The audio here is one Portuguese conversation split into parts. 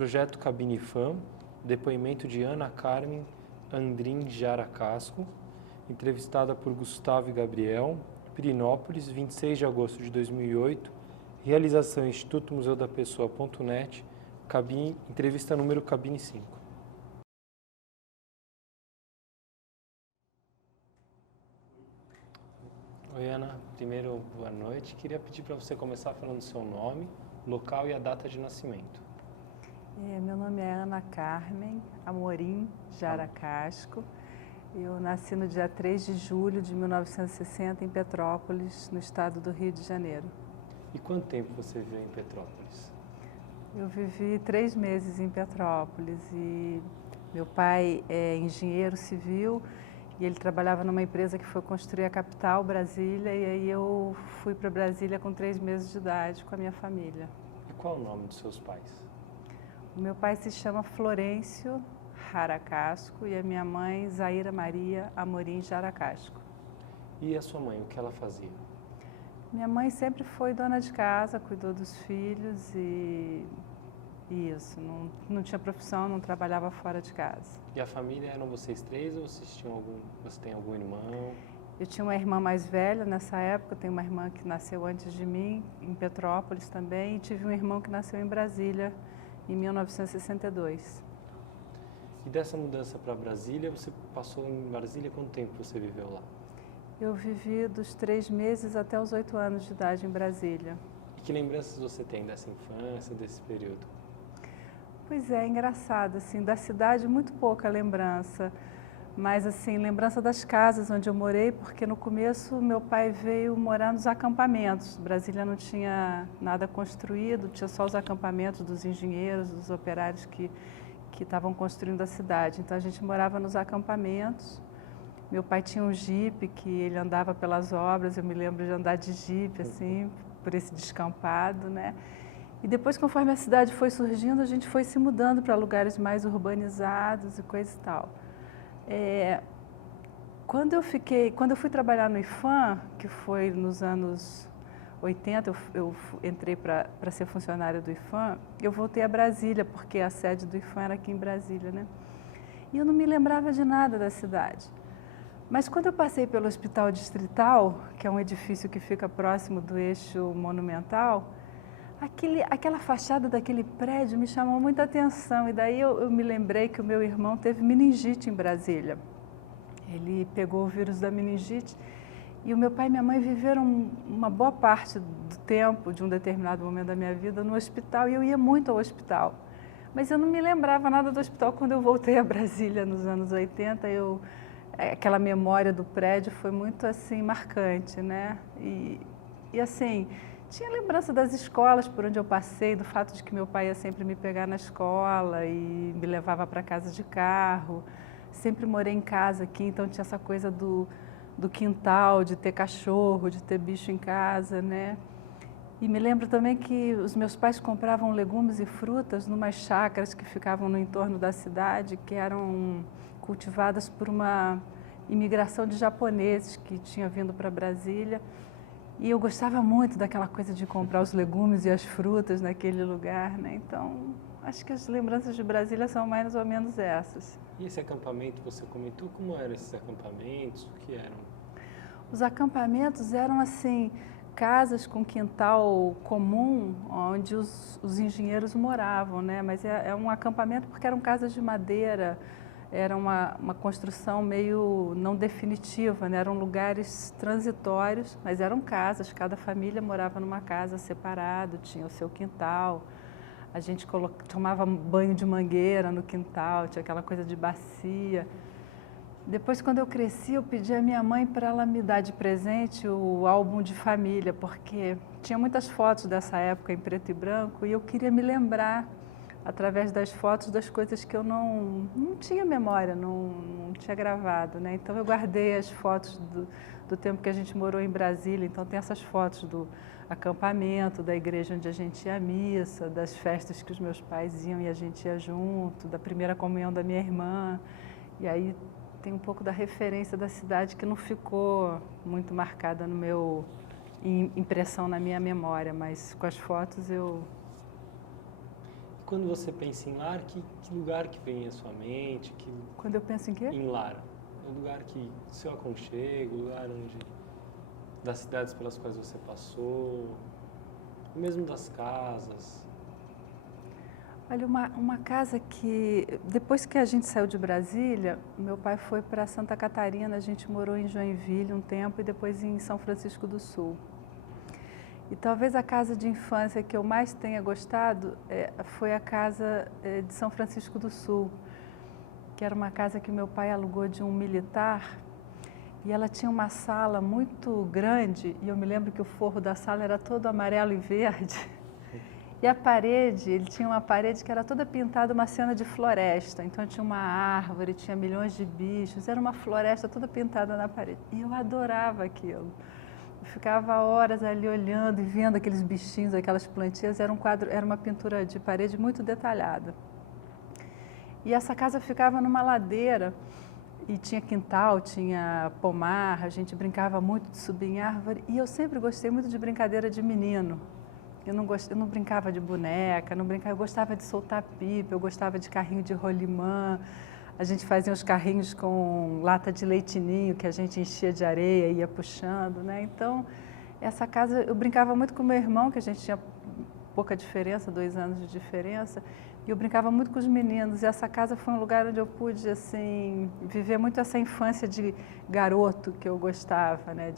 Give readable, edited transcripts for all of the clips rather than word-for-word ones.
Projeto Cabine Fã, depoimento de Ana Carmen Andrim Jaracasco, entrevistada por Gustavo e Gabriel, Pirinópolis, 26 de agosto de 2008, realização Instituto Museu da Pessoa.net, entrevista número Cabine 5. Oi, Ana. Primeiro, boa noite. Queria pedir para você começar falando o seu nome, local e a data de nascimento. Meu nome é Ana Carmen Amorim Jaracasco. Eu nasci no dia 3 de julho de 1960 em Petrópolis, no estado do Rio de Janeiro. E quanto tempo você viveu em Petrópolis? Eu vivi 3 meses em Petrópolis e meu pai é engenheiro civil e ele trabalhava numa empresa que foi construir a capital, Brasília, e aí eu fui para Brasília com 3 meses de idade com a minha família. E qual o nome dos seus pais? O meu pai se chama Florencio Jaracasco e a minha mãe Zaira Maria Amorim Jaracasco. E a sua mãe, o que ela fazia? Minha mãe sempre foi dona de casa, cuidou dos filhos e isso, não tinha profissão, não trabalhava fora de casa. E a família eram vocês três ou você tem algum irmão? Eu tinha uma irmã mais velha nessa época, tenho uma irmã que nasceu antes de mim, em Petrópolis também, e tive um irmão que nasceu em Brasília, em 1962. E dessa mudança para Brasília, você passou em Brasília, quanto tempo você viveu lá? Eu vivi dos 3 meses até os 8 anos de idade em Brasília. E que lembranças você tem dessa infância, desse período? Pois é, engraçado, assim, da cidade muito pouca lembrança, mas assim, lembrança das casas onde eu morei, porque no começo meu pai veio morar nos acampamentos. Brasília não tinha nada construído, tinha só os acampamentos dos engenheiros, dos operários que estavam construindo a cidade. Então a gente morava nos acampamentos. Meu pai tinha um jipe que ele andava pelas obras, eu me lembro de andar de jipe, assim, por esse descampado, né? E depois, conforme a cidade foi surgindo, a gente foi se mudando para lugares mais urbanizados e coisa e tal. Quando eu fui trabalhar no IPHAN, que foi nos anos 80, eu entrei para ser funcionária do IPHAN, eu voltei a Brasília, porque a sede do IPHAN era aqui em Brasília, né? E eu não me lembrava de nada da cidade. Mas quando eu passei pelo Hospital Distrital, que é um edifício que fica próximo do eixo monumental, aquela fachada daquele prédio me chamou muita atenção. E daí eu me lembrei que o meu irmão teve meningite em Brasília. Ele pegou o vírus da meningite e o meu pai e minha mãe viveram uma boa parte do tempo, de um determinado momento da minha vida, no hospital, e eu ia muito ao hospital. Mas eu não me lembrava nada do hospital. Quando eu voltei a Brasília nos anos 80, aquela memória do prédio foi muito assim marcante, né? E assim, tinha lembrança das escolas por onde eu passei, do fato de que meu pai ia sempre me pegar na escola e me levava para casa de carro. Sempre morei em casa aqui, então tinha essa coisa do quintal, de ter cachorro, de ter bicho em casa, né? E me lembro também que os meus pais compravam legumes e frutas numas chácaras que ficavam no entorno da cidade, que eram cultivadas por uma imigração de japoneses que tinha vindo para Brasília. E eu gostava muito daquela coisa de comprar os legumes e as frutas naquele lugar, né? Então, acho que as lembranças de Brasília são mais ou menos essas. E esse acampamento, você comentou como eram esses acampamentos, o que eram? Os acampamentos eram, assim, casas com quintal comum, onde os engenheiros moravam, né? Mas é um acampamento porque eram casas de madeira, era uma construção meio não definitiva, né? Eram lugares transitórios, mas eram casas, cada família morava numa casa separado, tinha o seu quintal. A gente tomava banho de mangueira no quintal, tinha aquela coisa de bacia. Depois, quando eu cresci, eu pedi à minha mãe para ela me dar de presente o álbum de família, porque tinha muitas fotos dessa época em preto e branco e eu queria me lembrar, através das fotos, das coisas que eu não tinha memória, não tinha gravado, né? Então eu guardei as fotos do tempo que a gente morou em Brasília. Então tem essas fotos do acampamento, da igreja onde a gente ia à missa, das festas que os meus pais iam e a gente ia junto, da primeira comunhão da minha irmã. E aí tem um pouco da referência da cidade que não ficou muito marcada no meu impressão na minha memória, mas com as fotos eu quando você pensa em lar, que lugar que vem à sua mente? Quando eu penso em quê? Em lar. O lugar que, seu aconchego, o lugar onde, das cidades pelas quais você passou, mesmo das casas. Olha, uma casa que, depois que a gente saiu de Brasília, meu pai foi para Santa Catarina, a gente morou em Joinville um tempo e depois em São Francisco do Sul. E talvez a casa de infância que eu mais tenha gostado foi a casa de São Francisco do Sul, que era uma casa que meu pai alugou de um militar e ela tinha uma sala muito grande e eu me lembro que o forro da sala era todo amarelo e verde. E a parede, ele tinha uma parede que era toda pintada uma cena de floresta. Então tinha uma árvore, tinha milhões de bichos, era uma floresta toda pintada na parede. E eu adorava aquilo. Eu ficava horas ali olhando e vendo aqueles bichinhos, aquelas plantinhas. Era um quadro, era uma pintura de parede muito detalhada. E essa casa ficava numa ladeira e tinha quintal, tinha pomar, a gente brincava muito de subir em árvore. E eu sempre gostei muito de brincadeira de menino. Eu não brincava de boneca, eu gostava de soltar pipa, eu gostava de carrinho de rolimã. A gente fazia uns carrinhos com lata de leite ninho, que a gente enchia de areia e ia puxando, né? Então, essa casa, eu brincava muito com meu irmão, que a gente tinha pouca diferença, 2 anos de diferença, e eu brincava muito com os meninos. E essa casa foi um lugar onde eu pude, assim, viver muito essa infância de garoto que eu gostava, né?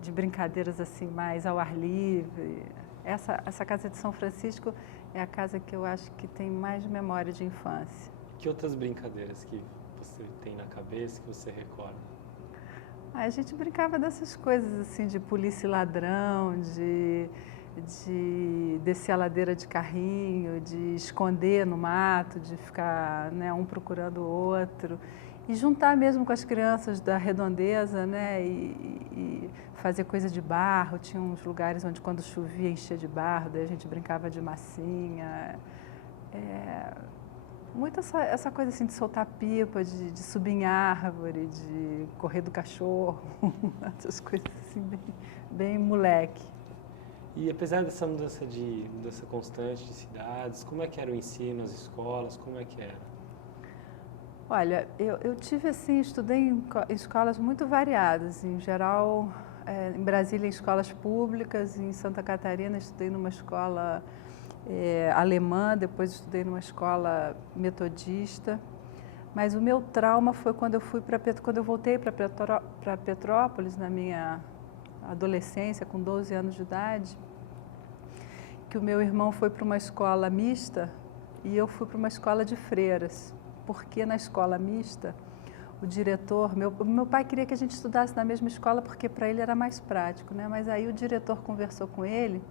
De brincadeiras, assim, mais ao ar livre. Essa casa de São Francisco é a casa que eu acho que tem mais memória de infância. Que outras brincadeiras que você tem na cabeça, que você recorda? A gente brincava dessas coisas assim, de polícia e ladrão, de descer a ladeira de carrinho, de esconder no mato, de ficar, né, um procurando o outro. E juntar mesmo com as crianças da redondeza, né, e fazer coisa de barro. Tinha uns lugares onde quando chovia enchia de barro, daí a gente brincava de massinha. Muito essa coisa assim de soltar pipa, de subir em árvore, de correr do cachorro, essas coisas assim bem moleque. E apesar dessa mudança constante de cidades, como é que era o ensino, as escolas, como é que era? Olha, eu tive assim, estudei em escolas muito variadas, em geral, em Brasília em escolas públicas, em Santa Catarina estudei numa escola alemã, depois estudei numa escola metodista, mas o meu trauma foi quando eu voltei para Petrópolis na minha adolescência, com 12 anos de idade, que o meu irmão foi para uma escola mista e eu fui para uma escola de freiras. Porque na escola mista, o diretor, meu pai queria que a gente estudasse na mesma escola porque para ele era mais prático, né? Mas aí o diretor conversou com ele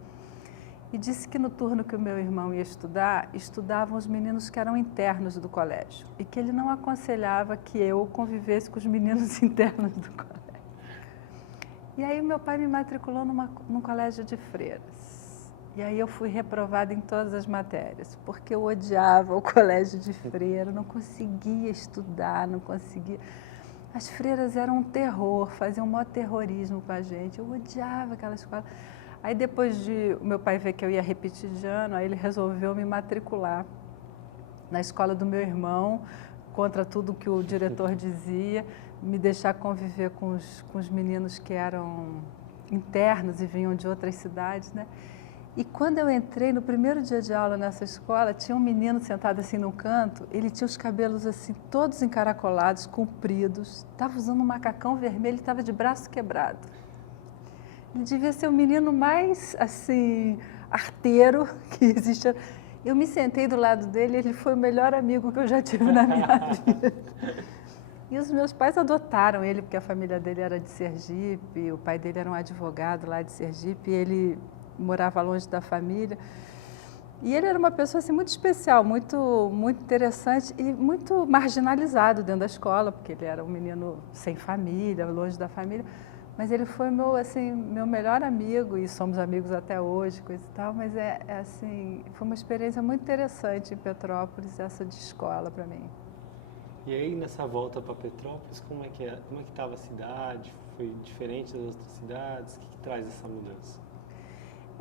e disse que no turno que o meu irmão ia estudar, estudavam os meninos que eram internos do colégio e que ele não aconselhava que eu convivesse com os meninos internos do colégio. E aí meu pai me matriculou num colégio de freiras. E aí eu fui reprovada em todas as matérias, porque eu odiava o colégio de freira, não conseguia estudar, não conseguia. As freiras eram um terror, faziam um maior terrorismo com a gente, eu odiava aquela escola. Aí depois de o meu pai ver que eu ia repetir de ano, aí ele resolveu me matricular na escola do meu irmão, contra tudo que o diretor dizia, me deixar conviver com os meninos que eram internos e vinham de outras cidades, né? E quando eu entrei, no primeiro dia de aula nessa escola, tinha um menino sentado assim no canto, ele tinha os cabelos assim todos encaracolados, compridos, estava usando um macacão vermelho, estava de braço quebrado. Ele devia ser o menino mais assim, arteiro que existia. Eu me sentei do lado dele, ele foi o melhor amigo que eu já tive na minha vida. E os meus pais adotaram ele, porque a família dele era de Sergipe, o pai dele era um advogado lá de Sergipe, e ele morava longe da família. E ele era uma pessoa assim, muito especial, muito interessante e muito marginalizado dentro da escola, porque ele era um menino sem família, longe da família. Mas ele foi meu melhor amigo e somos amigos até hoje, coisa e tal. Mas assim, foi uma experiência muito interessante em Petrópolis, essa de escola para mim. E aí, nessa volta para Petrópolis, como é que estava a cidade? Foi diferente das outras cidades? O que traz essa mudança?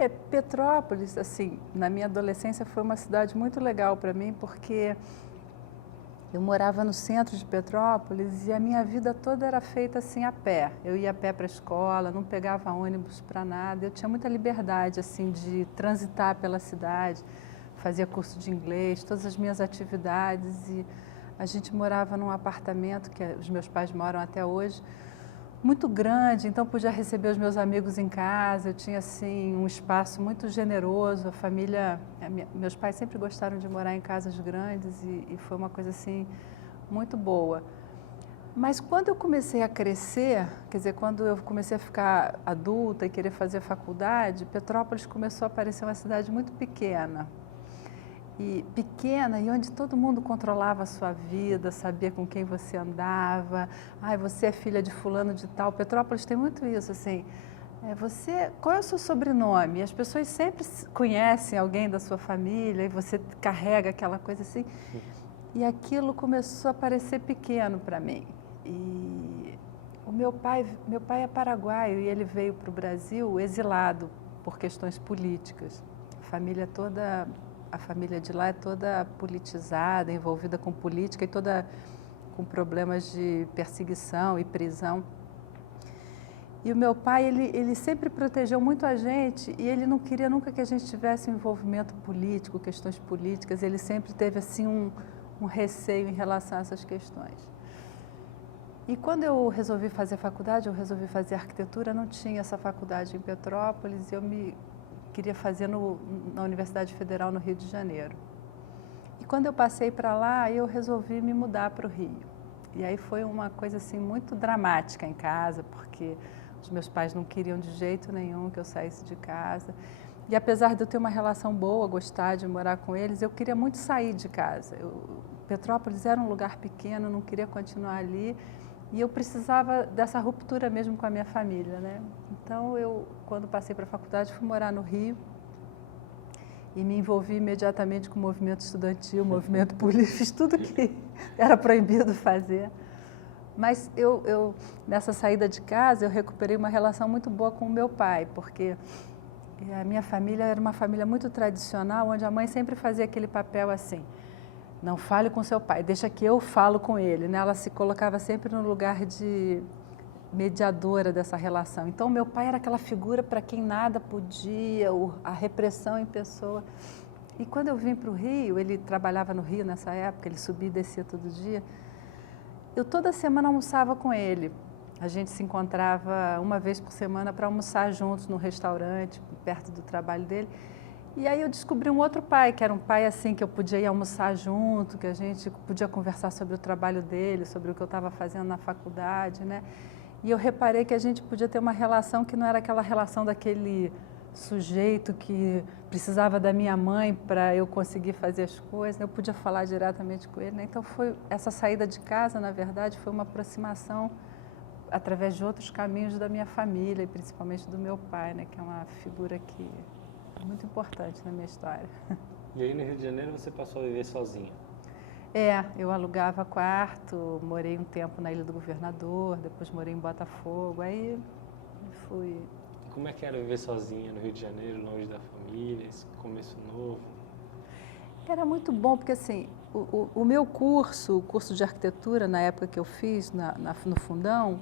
Petrópolis, assim, na minha adolescência foi uma cidade muito legal para mim, porque eu morava no centro de Petrópolis e a minha vida toda era feita assim a pé. Eu ia a pé para a escola, não pegava ônibus para nada. Eu tinha muita liberdade assim de transitar pela cidade, fazia curso de inglês, todas as minhas atividades. E a gente morava num apartamento que os meus pais moram até hoje, muito grande, então podia receber os meus amigos em casa. Eu tinha assim um espaço muito generoso. A família, meus pais sempre gostaram de morar em casas grandes e foi uma coisa assim muito boa. Mas quando eu comecei a crescer, quer dizer, quando eu comecei a ficar adulta e querer fazer faculdade, Petrópolis começou a parecer uma cidade muito pequena. E onde todo mundo controlava a sua vida, sabia com quem você andava. Você é filha de fulano de tal. Petrópolis tem muito isso, assim. Qual é o seu sobrenome? As pessoas sempre conhecem alguém da sua família e você carrega aquela coisa assim. E aquilo começou a parecer pequeno para mim. E o meu pai é paraguaio e ele veio para o Brasil exilado por questões políticas. A família de lá é toda politizada, envolvida com política e toda com problemas de perseguição e prisão. E o meu pai, ele sempre protegeu muito a gente e ele não queria nunca que a gente tivesse um envolvimento político, questões políticas. Ele sempre teve assim um receio em relação a essas questões. E quando eu resolvi fazer faculdade, eu resolvi fazer arquitetura, não tinha essa faculdade em Petrópolis e eu queria fazer na Universidade Federal no Rio de Janeiro. E quando eu passei para lá, eu resolvi me mudar para o Rio. E aí foi uma coisa assim muito dramática em casa, porque os meus pais não queriam de jeito nenhum que eu saísse de casa. E apesar de eu ter uma relação boa, gostar de morar com eles, eu queria muito sair de casa. Petrópolis era um lugar pequeno, eu não queria continuar ali. E eu precisava dessa ruptura mesmo com a minha família, né? Então, quando passei para a faculdade, fui morar no Rio e me envolvi imediatamente com o movimento estudantil, movimento político, fiz tudo que era proibido fazer. Mas nessa saída de casa, eu recuperei uma relação muito boa com o meu pai, porque a minha família era uma família muito tradicional, onde a mãe sempre fazia aquele papel assim: não fale com seu pai, deixa que eu falo com ele, né? Ela se colocava sempre no lugar de mediadora dessa relação. Então, meu pai era aquela figura para quem nada podia, a repressão em pessoa. E quando eu vim para o Rio, ele trabalhava no Rio nessa época, ele subia e descia todo dia, eu toda semana almoçava com ele. A gente se encontrava uma vez por semana para almoçar juntos num restaurante, perto do trabalho dele. E aí eu descobri um outro pai, que era um pai assim que eu podia ir almoçar junto, que a gente podia conversar sobre o trabalho dele, sobre o que eu estava fazendo na faculdade, né? E eu reparei que a gente podia ter uma relação que não era aquela relação daquele sujeito que precisava da minha mãe para eu conseguir fazer as coisas, eu podia falar diretamente com ele, né? Então essa saída de casa, na verdade, foi uma aproximação através de outros caminhos da minha família e principalmente do meu pai, né? Que é uma figura que muito importante na minha história. E aí no Rio de Janeiro você passou a viver sozinha? Eu alugava quarto, morei um tempo na Ilha do Governador, depois morei em Botafogo, aí fui... Como é que era viver sozinha no Rio de Janeiro, longe da família, esse começo novo? Era muito bom, porque assim, o meu curso, o curso de arquitetura, na época que eu fiz no Fundão,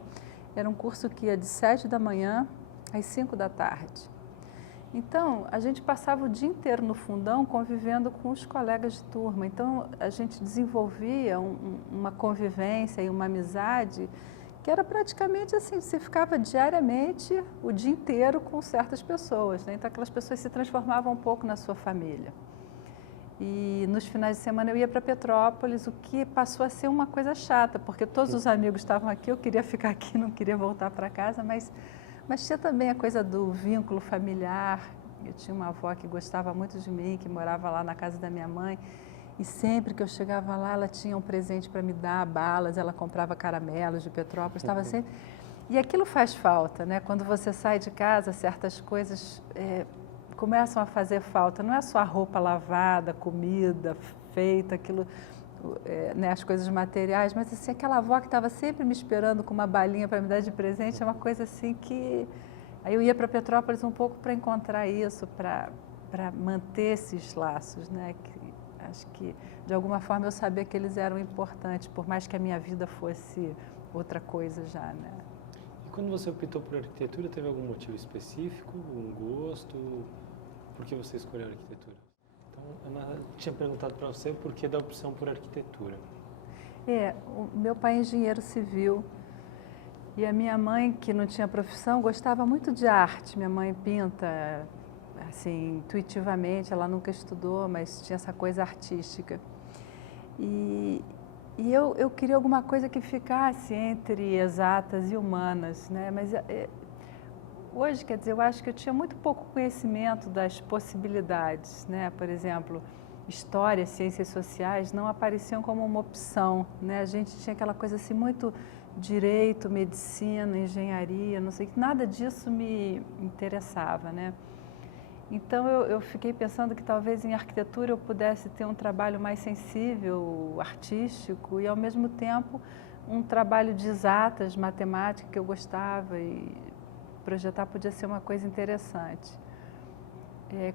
era um curso que ia de 7 da manhã às 5 da tarde. Então, a gente passava o dia inteiro no Fundão convivendo com os colegas de turma. Então, a gente desenvolvia uma convivência e uma amizade que era praticamente assim, você ficava diariamente, o dia inteiro com certas pessoas, né? Então, aquelas pessoas se transformavam um pouco na sua família. E nos finais de semana eu ia para Petrópolis, o que passou a ser uma coisa chata, porque todos os amigos estavam aqui, eu queria ficar aqui, não queria voltar para casa, mas tinha também a coisa do vínculo familiar. Eu tinha uma avó que gostava muito de mim, que morava lá na casa da minha mãe. E sempre que eu chegava lá, ela tinha um presente para me dar, balas, ela comprava caramelos de Petrópolis, estava sempre... E aquilo faz falta, né? Quando você sai de casa, certas coisas começam a fazer falta. Não é só a roupa lavada, comida feita, aquilo... né, as coisas materiais, mas assim, aquela avó que estava sempre me esperando com uma balinha para me dar de presente, é uma coisa assim que Aí eu ia para Petrópolis um pouco para encontrar isso, para manter esses laços, né? Acho que, de alguma forma, eu sabia que eles eram importantes, por mais que a minha vida fosse outra coisa já, né? E quando você optou por arquitetura, teve algum motivo específico, um gosto? Por que você escolheu a arquitetura? Então, Ana tinha perguntado para você por que da opção por arquitetura. O meu pai é engenheiro civil e a minha mãe, que não tinha profissão, gostava muito de arte. Minha mãe pinta, assim, intuitivamente, ela nunca estudou, mas tinha essa coisa artística. E eu queria alguma coisa que ficasse entre exatas e humanas, né? Mas hoje, quer dizer, eu acho que eu tinha muito pouco conhecimento das possibilidades, né? Por exemplo, história, ciências sociais não apareciam como uma opção, né? A gente tinha aquela coisa assim muito direito, medicina, engenharia, não sei, nada disso me interessava, né? Então eu fiquei pensando que talvez em arquitetura eu pudesse ter um trabalho mais sensível, artístico e ao mesmo tempo um trabalho de exatas, matemática que eu gostava e projetar podia ser uma coisa interessante.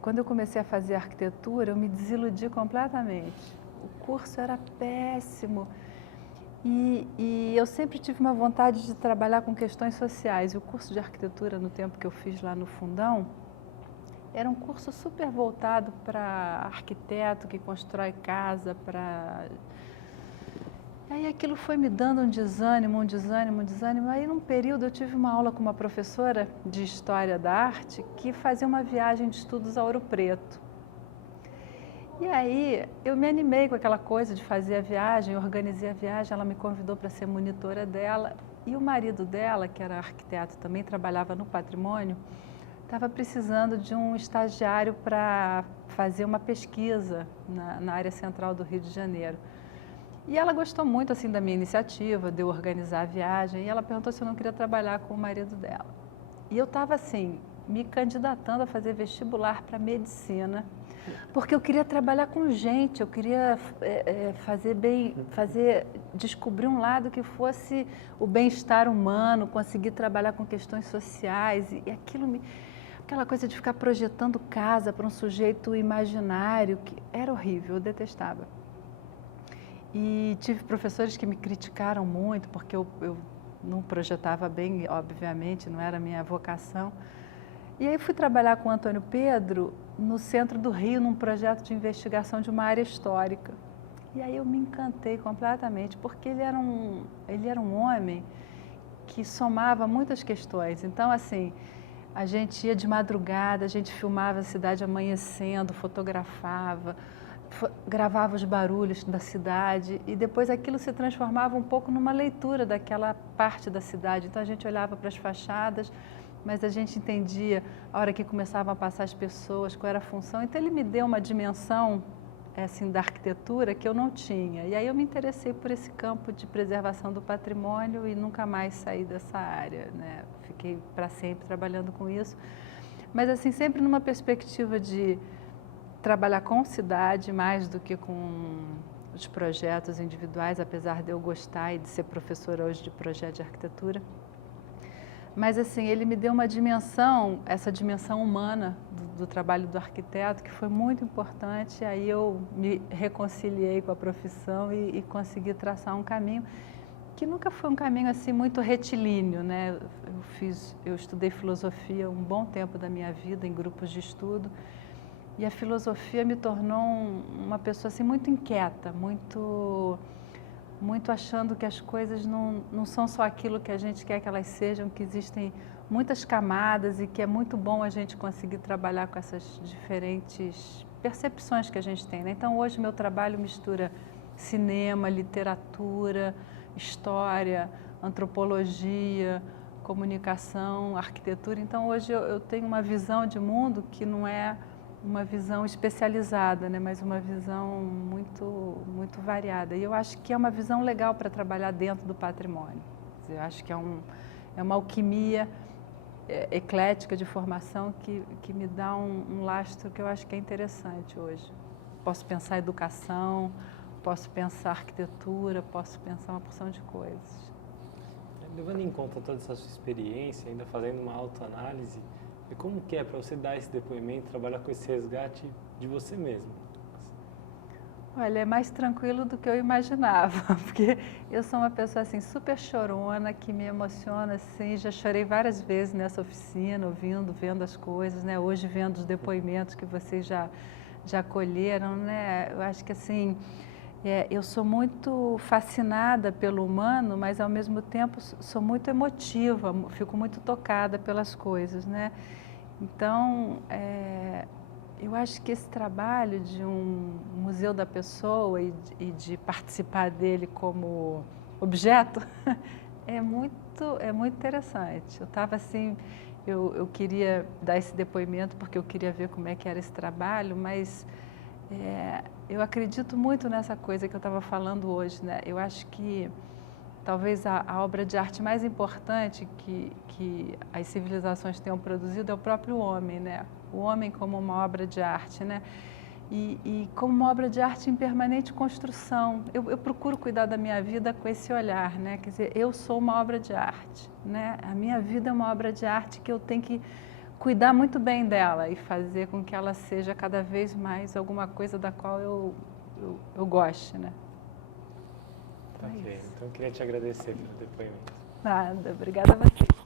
Quando eu comecei a fazer arquitetura, eu me desiludi completamente. O curso era péssimo e eu sempre tive uma vontade de trabalhar com questões sociais. E o curso de arquitetura, no tempo que eu fiz lá no Fundão, era um curso super voltado para arquiteto que constrói casa, para... Aí aquilo foi me dando um desânimo. Aí num período eu tive uma aula com uma professora de História da Arte que fazia uma viagem de estudos a Ouro Preto. E aí eu me animei com aquela coisa de fazer a viagem, organizei a viagem, ela me convidou para ser monitora dela. E o marido dela, que era arquiteto também, trabalhava no patrimônio, estava precisando de um estagiário para fazer uma pesquisa na área central do Rio de Janeiro. E ela gostou muito assim da minha iniciativa, de eu organizar a viagem, e ela perguntou se eu não queria trabalhar com o marido dela. E eu estava assim, me candidatando a fazer vestibular para medicina, porque eu queria trabalhar com gente, eu queria descobrir um lado que fosse o bem-estar humano, conseguir trabalhar com questões sociais, e aquela coisa de ficar projetando casa para um sujeito imaginário, que era horrível, eu detestava. E tive professores que me criticaram muito, porque eu não projetava bem, obviamente, não era a minha vocação. E aí fui trabalhar com o Antônio Pedro no centro do Rio, num projeto de investigação de uma área histórica. E aí eu me encantei completamente, porque ele era um homem que somava muitas questões. Então, assim, a gente ia de madrugada, a gente filmava a cidade amanhecendo, fotografava, gravava os barulhos da cidade e depois aquilo se transformava um pouco numa leitura daquela parte da cidade. Então a gente olhava para as fachadas, mas a gente entendia a hora que começavam a passar as pessoas, qual era a função. Então ele me deu uma dimensão assim da arquitetura que eu não tinha. E aí eu me interessei por esse campo de preservação do patrimônio e nunca mais saí dessa área, né? Fiquei para sempre trabalhando com isso, mas assim sempre numa perspectiva de trabalhar com cidade mais do que com os projetos individuais, apesar de eu gostar e de ser professora hoje de projeto de arquitetura. Mas assim, ele me deu uma dimensão, essa dimensão humana do trabalho do arquiteto, que foi muito importante. Aí eu me reconciliei com a profissão e consegui traçar um caminho que nunca foi um caminho assim muito retilíneo, né? Eu estudei filosofia um bom tempo da minha vida em grupos de estudo. E a filosofia me tornou uma pessoa assim muito inquieta, muito achando que as coisas não são só aquilo que a gente quer que elas sejam, que existem muitas camadas e que é muito bom a gente conseguir trabalhar com essas diferentes percepções que a gente tem, né? Então hoje meu trabalho mistura cinema, literatura, história, antropologia, comunicação, arquitetura. Então hoje eu tenho uma visão de mundo que não é uma visão especializada, né, mas uma visão muito variada. E eu acho que é uma visão legal para trabalhar dentro do patrimônio. Eu acho que é uma alquimia eclética de formação que me dá um lastro que eu acho que é interessante hoje. Posso pensar educação, posso pensar arquitetura, posso pensar uma porção de coisas. Levando em conta toda essa sua experiência, ainda fazendo uma autoanálise, como que é para você dar esse depoimento, trabalhar com esse resgate de você mesmo? Olha, é mais tranquilo do que eu imaginava, porque eu sou uma pessoa assim super chorona, que me emociona assim, já chorei várias vezes nessa oficina, ouvindo, vendo as coisas, né? Hoje vendo os depoimentos que vocês já colheram, né? Eu acho que assim, eu sou muito fascinada pelo humano, mas ao mesmo tempo sou muito emotiva, fico muito tocada pelas coisas, né? Então, eu acho que esse trabalho de um museu da pessoa e de participar dele como objeto é muito interessante. Eu estava assim, eu queria dar esse depoimento porque eu queria ver como é que era esse trabalho, mas eu acredito muito nessa coisa que eu estava falando hoje, né? Eu acho que talvez a obra de arte mais importante que as civilizações tenham produzido é o próprio homem, né? O homem como uma obra de arte, né? E como uma obra de arte em permanente construção. Eu procuro cuidar da minha vida com esse olhar, né? Quer dizer, eu sou uma obra de arte, né? A minha vida é uma obra de arte que eu tenho que cuidar muito bem dela e fazer com que ela seja cada vez mais alguma coisa da qual eu goste, né? Ok, então eu queria te agradecer pelo depoimento. Nada, obrigada a você.